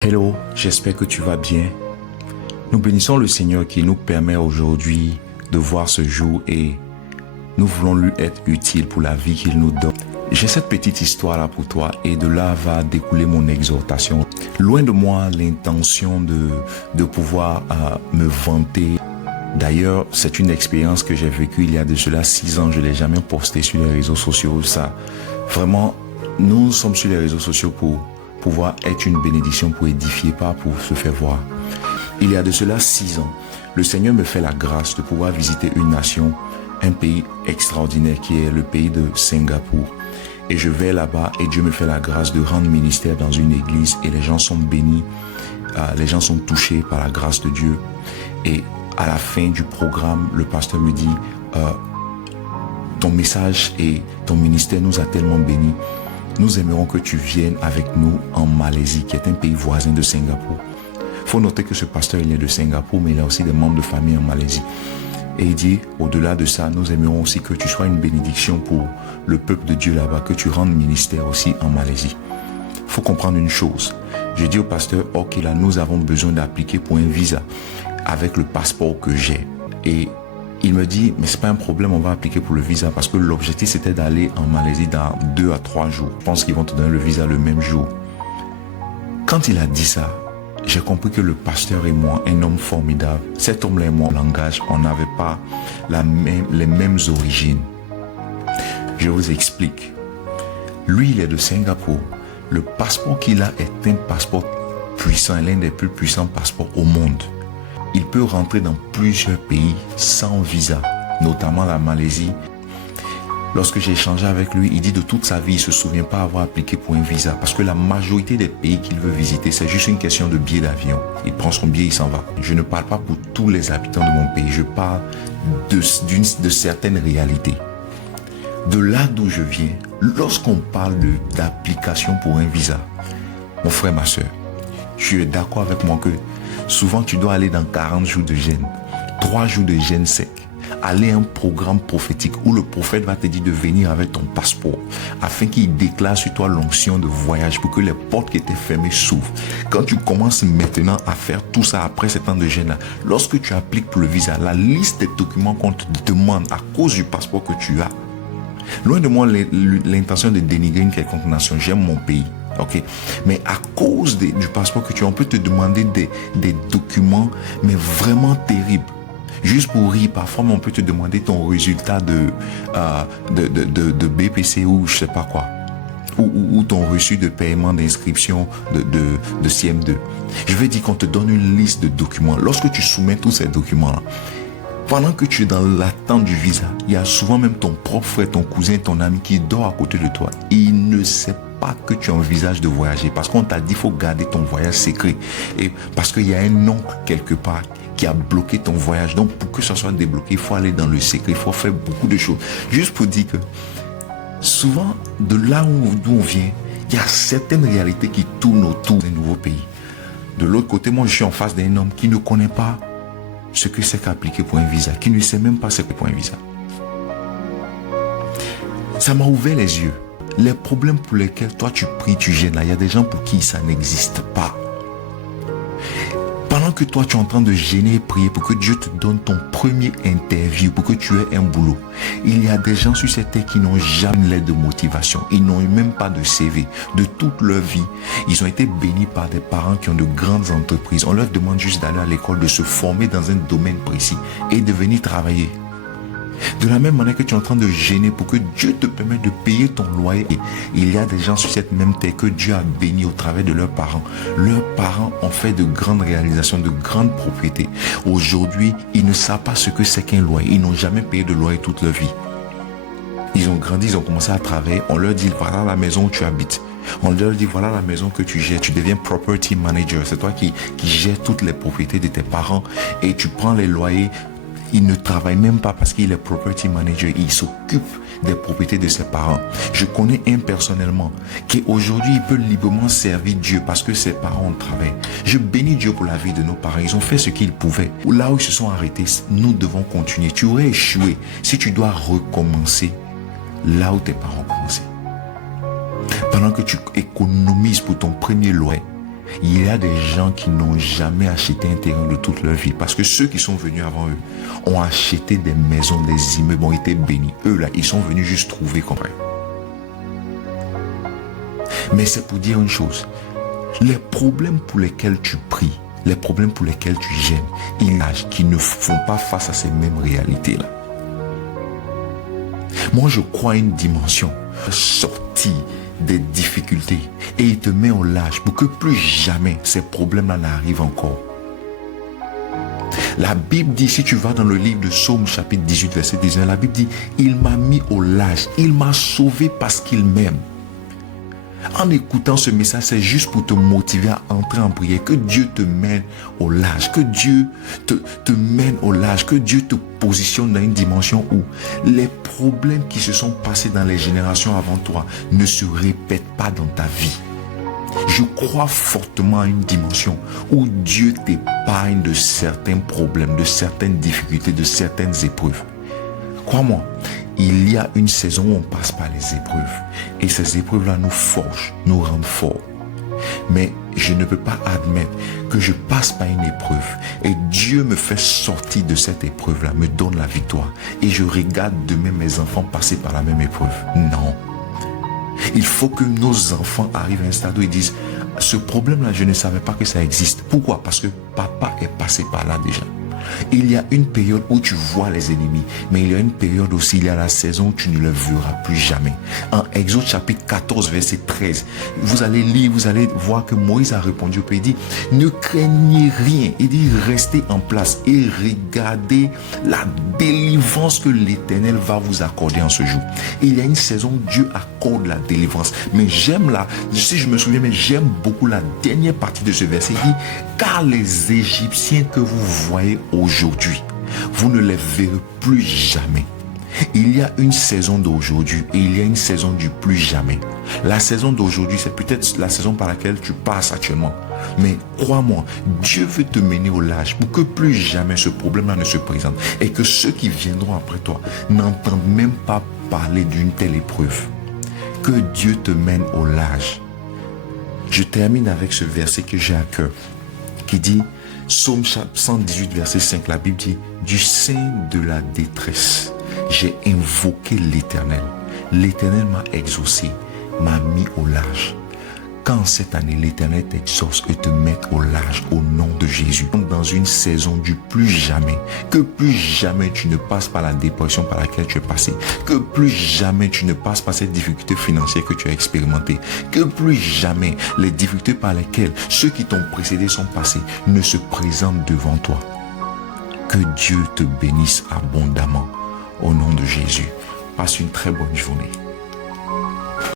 Hello, j'espère que tu vas bien. Nous bénissons le Seigneur qui nous permet aujourd'hui de voir ce jour et nous voulons lui être utiles pour la vie qu'il nous donne. J'ai cette petite histoire là pour toi et de là va découler mon exhortation. Loin de moi l'intention de pouvoir me vanter. D'ailleurs, c'est une expérience que j'ai vécue il y a de cela 6 ans. Je ne l'ai jamais postée sur les réseaux sociaux. Ça, vraiment, nous sommes sur les réseaux sociaux pour pouvoir être une bénédiction, pour édifier, pas pour se faire voir. Il y a de cela 6 ans, le Seigneur me fait la grâce de pouvoir visiter une nation, un pays extraordinaire qui est le pays de Singapour. Et je vais là-bas et Dieu me fait la grâce de rendre ministère dans une église et les gens sont bénis, les gens sont touchés par la grâce de Dieu. Et à la fin du programme, le pasteur me dit, ton message et ton ministère nous a tellement bénis. Nous aimerons que tu viennes avec nous en Malaisie, qui est un pays voisin de Singapour. Il faut noter que ce pasteur il est de Singapour, mais il a aussi des membres de famille en Malaisie. Et il dit, au-delà de ça, nous aimerons aussi que tu sois une bénédiction pour le peuple de Dieu là-bas, que tu rendes ministère aussi en Malaisie. Il faut comprendre une chose. Je dis au pasteur, ok, là, nous avons besoin d'appliquer pour un visa avec le passeport que j'ai. Et il me dit, mais c'est pas un problème, on va appliquer pour le visa parce que l'objectif c'était d'aller en Malaisie dans 2 à 3 jours. Je pense qu'ils vont te donner le visa le même jour. Quand il a dit ça, j'ai compris que le pasteur et moi, un homme formidable, cet homme-là et moi, en langage, on n'avait pas les mêmes origines. Je vous explique. Lui, il est de Singapour. Le passeport qu'il a est un passeport puissant, l'un des plus puissants passeports au monde. Il peut rentrer dans plusieurs pays sans visa, notamment la Malaisie. Lorsque j'ai échangé avec lui, il dit de toute sa vie, il ne se souvient pas avoir appliqué pour un visa parce que la majorité des pays qu'il veut visiter, c'est juste une question de billet d'avion. Il prend son billet, il s'en va. Je ne parle pas pour tous les habitants de mon pays, je parle de certaines réalités. De là d'où je viens, lorsqu'on parle d'application pour un visa, mon frère, ma soeur, tu es d'accord avec moi que souvent tu dois aller dans 40 jours de jeûne, 3 jours de jeûne sec, aller à un programme prophétique où le prophète va te dire de venir avec ton passeport afin qu'il déclare sur toi l'onction de voyage pour que les portes qui étaient fermées s'ouvrent. Quand tu commences maintenant à faire tout ça après ces temps de jeûne là, lorsque tu appliques pour le visa, la liste des documents qu'on te demande à cause du passeport que tu as, loin de moi l'intention de dénigrer une quelconque nation, j'aime mon pays. Ok, mais à cause du passeport que tu as, on peut te demander des documents, mais vraiment terribles. Juste pour rire, parfois on peut te demander ton résultat de BPC ou je sais pas quoi. Ou ton reçu de paiement d'inscription de CM2. Je veux dire qu'on te donne une liste de documents. Lorsque tu soumets tous ces documents-là, pendant que tu es dans l'attente du visa, il y a souvent même ton propre frère, ton cousin, ton ami qui dort à côté de toi. Il ne sait pas que tu envisages de voyager parce qu'on t'a dit qu'il faut garder ton voyage secret. Et parce qu'il y a un oncle quelque part qui a bloqué ton voyage. Donc pour que ça soit débloqué, il faut aller dans le secret, il faut faire beaucoup de choses. Juste pour dire que souvent, de là d'où on vient, il y a certaines réalités qui tournent autour des nouveaux pays. De l'autre côté, moi je suis en face d'un homme qui ne connaît pas ce que c'est qu'appliquer pour un visa, qui ne sait même pas ce que c'est pour un visa. Ça m'a ouvert les yeux. Les problèmes pour lesquels toi tu pries, tu gênes là, il y a des gens pour qui ça n'existe pas. Pendant que toi tu es en train de gêner et prier pour que Dieu te donne ton premier interview, pour que tu aies un boulot, il y a des gens sur cette terre qui n'ont jamais une lettre de motivation, ils n'ont même pas de CV. De toute leur vie, ils ont été bénis par des parents qui ont de grandes entreprises. On leur demande juste d'aller à l'école, de se former dans un domaine précis et de venir travailler. De la même manière que tu es en train de gêner pour que Dieu te permette de payer ton loyer, il y a des gens sur cette même terre que Dieu a bénis au travers de leurs parents. Leurs parents ont fait de grandes réalisations, de grandes propriétés. Aujourd'hui, ils ne savent pas ce que c'est qu'un loyer. Ils n'ont jamais payé de loyer toute leur vie. Ils ont grandi, ils ont commencé à travailler. On leur dit, voilà la maison où tu habites. On leur dit, voilà la maison que tu gères. Tu deviens property manager. C'est toi qui gères toutes les propriétés de tes parents et tu prends les loyers. Il ne travaille même pas parce qu'il est property manager. Il s'occupe des propriétés de ses parents. Je connais un personnellement qui aujourd'hui il peut librement servir Dieu parce que ses parents ont travaillé. Je bénis Dieu pour la vie de nos parents. Ils ont fait ce qu'ils pouvaient. Là où ils se sont arrêtés, nous devons continuer. Tu aurais échoué si tu dois recommencer là où tes parents ont commencé. Pendant que tu économises pour ton premier loyer, Il y a des gens qui n'ont jamais acheté un terrain de toute leur vie parce que ceux qui sont venus avant eux ont acheté des maisons, des immeubles, ont été bénis. Eux là, ils sont venus juste trouver comme ça. Mais c'est pour dire une chose. Les problèmes pour lesquels tu pries, les problèmes pour lesquels tu gênes, il y a qui ne font pas face à ces mêmes réalités-là. Moi, je crois à une dimension sortie des difficultés et il te met au large pour que plus jamais ces problèmes-là n'arrivent encore. La Bible dit, si tu vas dans le livre de Psaume chapitre 18 verset 19, la Bible dit, il m'a mis au large, il m'a sauvé parce qu'il m'aime. En écoutant ce message, c'est juste pour te motiver à entrer en prière, que Dieu te mène au large, que Dieu te mène au large, que Dieu te positionne dans une dimension où les problèmes qui se sont passés dans les générations avant toi ne se répètent pas dans ta vie. Je crois fortement à une dimension où Dieu t'épargne de certains problèmes, de certaines difficultés, de certaines épreuves. Crois-moi, il y a une saison où on passe par les épreuves. Et ces épreuves-là nous forgent, nous rendent forts. Mais je ne peux pas admettre que je passe par une épreuve et Dieu me fait sortir de cette épreuve-là, me donne la victoire. Et je regarde demain mes enfants passer par la même épreuve. Non. Il faut que nos enfants arrivent à un stade où ils disent, ce problème-là, je ne savais pas que ça existe. Pourquoi? Parce que papa est passé par là déjà. Il y a une période où tu vois les ennemis, mais il y a une période aussi, il y a la saison où tu ne les verras plus jamais. En Exode chapitre 14 verset 13, vous allez lire, vous allez voir que Moïse a répondu au peuple, il dit, ne craignez rien, il dit, restez en place et regardez la délivrance que l'Éternel va vous accorder en ce jour. Et il y a une saison où Dieu accorde la délivrance, mais j'aime là, si je me souviens, mais j'aime beaucoup la dernière partie de ce verset, il dit, car les Égyptiens que vous voyez aujourd'hui, vous ne les verrez plus jamais. Il y a une saison d'aujourd'hui et il y a une saison du plus jamais. La saison d'aujourd'hui, c'est peut-être la saison par laquelle tu passes actuellement. Mais crois-moi, Dieu veut te mener au large pour que plus jamais ce problème-là ne se présente et que ceux qui viendront après toi n'entendent même pas parler d'une telle épreuve. Que Dieu te mène au large. Je termine avec ce verset que j'ai à cœur qui dit, Psaume 118 verset 5, la Bible dit, du sein de la détresse, j'ai invoqué l'Éternel. L'Éternel m'a exaucé, m'a mis au large. Quand cette année l'Éternel t'exauce et te met au large au nom de Jésus, dans une saison du plus jamais, que plus jamais tu ne passes par la dépression par laquelle tu es passé, que plus jamais tu ne passes par cette difficulté financière que tu as expérimentée, que plus jamais les difficultés par lesquelles ceux qui t'ont précédé sont passés ne se présentent devant toi. Que Dieu te bénisse abondamment au nom de Jésus. Passe une très bonne journée.